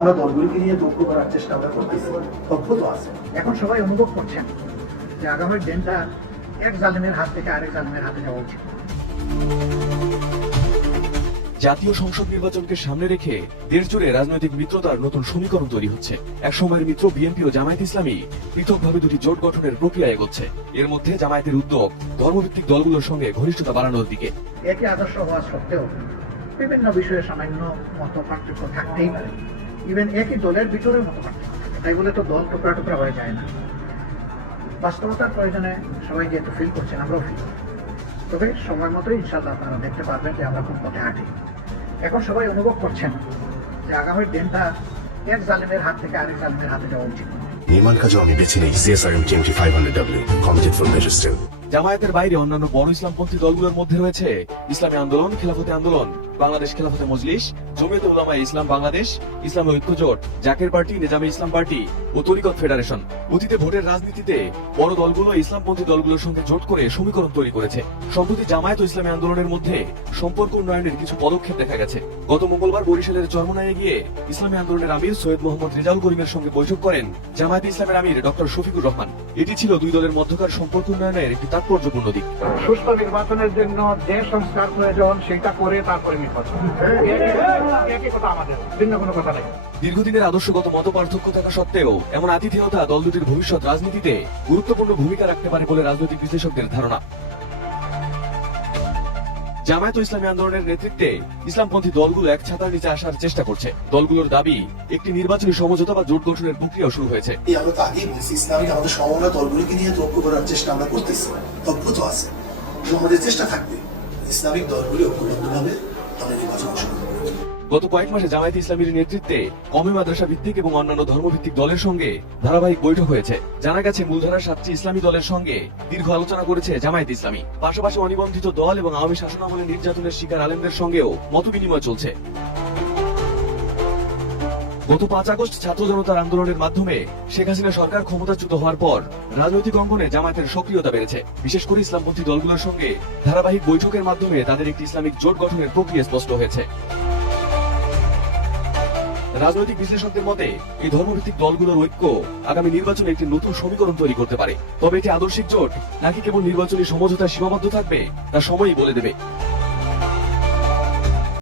আমরা দলগুলিকে নিয়ে যোগ্য করার চেষ্টা আমরা করতেছি। তো আছে। এখন সবাই অনুভব করছেন যে আগামী দিনটা এক জালিমের হাত থেকে আরেক জালিমের হাতে যাওয়া উচিত। জাতীয় সংসদ নির্বাচনকে সামনে রেখে দেশ জুড়ে রাজনৈতিক মিত্রতার নতুন সমীকরণ তৈরি হচ্ছে। এক সময়ের মিত্র বিএনপি ও জামায়াত ইসলামী পৃথকভাবে দুটি জোট গঠনের প্রক্রিয়া এগোচ্ছে। এর মধ্যে জামায়াতের উদ্যোগ ধর্মভিত্তিক দলগুলোর সঙ্গে ঘনিষ্ঠতা বাড়ানোর দিকে। একই আদর্শ হওয়া সত্ত্বেও বিভিন্ন বিষয়ে সামান্য মত পার্থক্য থাকতেই পারে। ইভেন একই দলের ভিতরে মত পার্থক্য তাই বলে তো দল টুকরা টুকরা হয়ে যায় না। বাস্তবতার প্রয়োজনে সবাই যেহেতু ফিল করছেন, আমরাও ফিল তবে সময় মতোই ইনশাল্লাহ আপনারা দেখতে পারবেন যে আমরা কোন পথে হাঁটি এখন সবাই অনুভব করছেন যে আগামী দিনটা এক জালিমের হাত থেকে আরেক জালিমের হাতে যাওয়া উচিত। নির্মাণ কাজও আমি বেছে নেই CSRM twenty five hundred W জামায়াতের বাইরে অন্যান্য বড় ইসলামপন্থী দলগুলোর মধ্যে রয়েছে ইসলামী আন্দোলন, খেলাফতে আন্দোলন, বাংলাদেশ খেলাফতে মজলিস, জমিয়তে উলামা ইসলাম বাংলাদেশ, ইসলামী ঐক্য জোট, জাকের পার্টি, নিজামী ইসলাম পার্টি ও তরিকত ফেডারেশন। অতীতে ভোটের রাজনীতিতে বড় দলগুলো ইসলামপন্থী দলগুলোর সঙ্গে জোট করে সমীকরণ তৈরি করেছে। সম্প্রতি জামায়াত ইসলামী আন্দোলনের মধ্যে সম্পর্ক উন্নয়নের কিছু পদক্ষেপ দেখা গেছে। গত মঙ্গলবার বরিশালের চরমনায় গিয়ে ইসলামী আন্দোলনের আমির সৈয়দ মোহাম্মদ রেজাউল করিমের সঙ্গে বৈঠক করেন জামায়াত ইসলামের আমির ডক্টর শফিকুর রহমান। এটি ছিল দুই দলের মধ্যকার সম্পর্ক উন্নয়নের একটি তাৎপর্যপূর্ণ দিক সুস্থ নির্বাচনের জন্য যে সংস্কার প্রয়োজন সেটা করে তারপরে নির্বাচন দীর্ঘদিনের আদর্শগত মত পার্থক্য থাকা সত্ত্বেও এমন আতিথেয়তা দল দুটির ভবিষ্যৎ রাজনীতিতে গুরুত্বপূর্ণ ভূমিকা রাখতে পারে বলে রাজনৈতিক বিশ্লেষকদের ধারণা জামায়াত ইসলামী আন্দোলনের নেতৃত্বে ইসলামপন্থী দলগুলো এক ছাতার নিচে আসার চেষ্টা করছে। দলগুলোর দাবি, একটি নির্বাচনী সমঝোতা বা জোট গঠনের প্রক্রিয়া শুরু হয়েছে। ইসলামিক দলগুলিকে নিয়ে যোগ্য করার চেষ্টা আমরা করতেছি। তো আছে। আমাদের চেষ্টা থাকবে। ইসলামিক দলগুলি ঐক্যবদ্ধভাবে গত কয়েক মাসে জামায়াত ইসলামীর নেতৃত্বে কমে মাদ্রাসা ভিত্তিক এবং অন্যান্য ধর্মভিত্তিক দলের সঙ্গে ধারাবাহিক বৈঠক হয়েছে। জানা গেছে, মূলধারার সাতটি ইসলামী দলের সঙ্গে দীর্ঘ আলোচনা করেছে জামায়াত ইসলামী। পাশাপাশি অনিবন্ধিত দল এবং আওয়ামী শাসনামলে নির্যাতনের শিকার আলেমদের সঙ্গেও মত বিনিময় চলছে। গত পাঁচ আগস্ট ছাত্র জনতার আন্দোলনের মাধ্যমে শেখ হাসিনা সরকার ক্ষমতাচ্যুত হওয়ার পর রাজনৈতিক অঙ্গনে জামায়াতের সক্রিয়তা বেড়েছে। বিশেষ করে ইসলামপন্থী দলগুলোর সঙ্গে ধারাবাহিক বৈঠকের মাধ্যমে তাদের একটি ইসলামিক জোট গঠনের প্রক্রিয়া স্পষ্ট হয়েছে। রাজনৈতিক বিশ্লেষকদের মতে, এই ধর্মভিত্তিক দলগুলোর ঐক্য আগামী নির্বাচনে একটি নতুন সমীকরণ তৈরি করতে পারে। তবে এটি আদর্শিক জোট, নাকি কেবল নির্বাচনী সমঝোতায় সীমাবদ্ধ থাকবে? তা সময়ই বলে দেবে।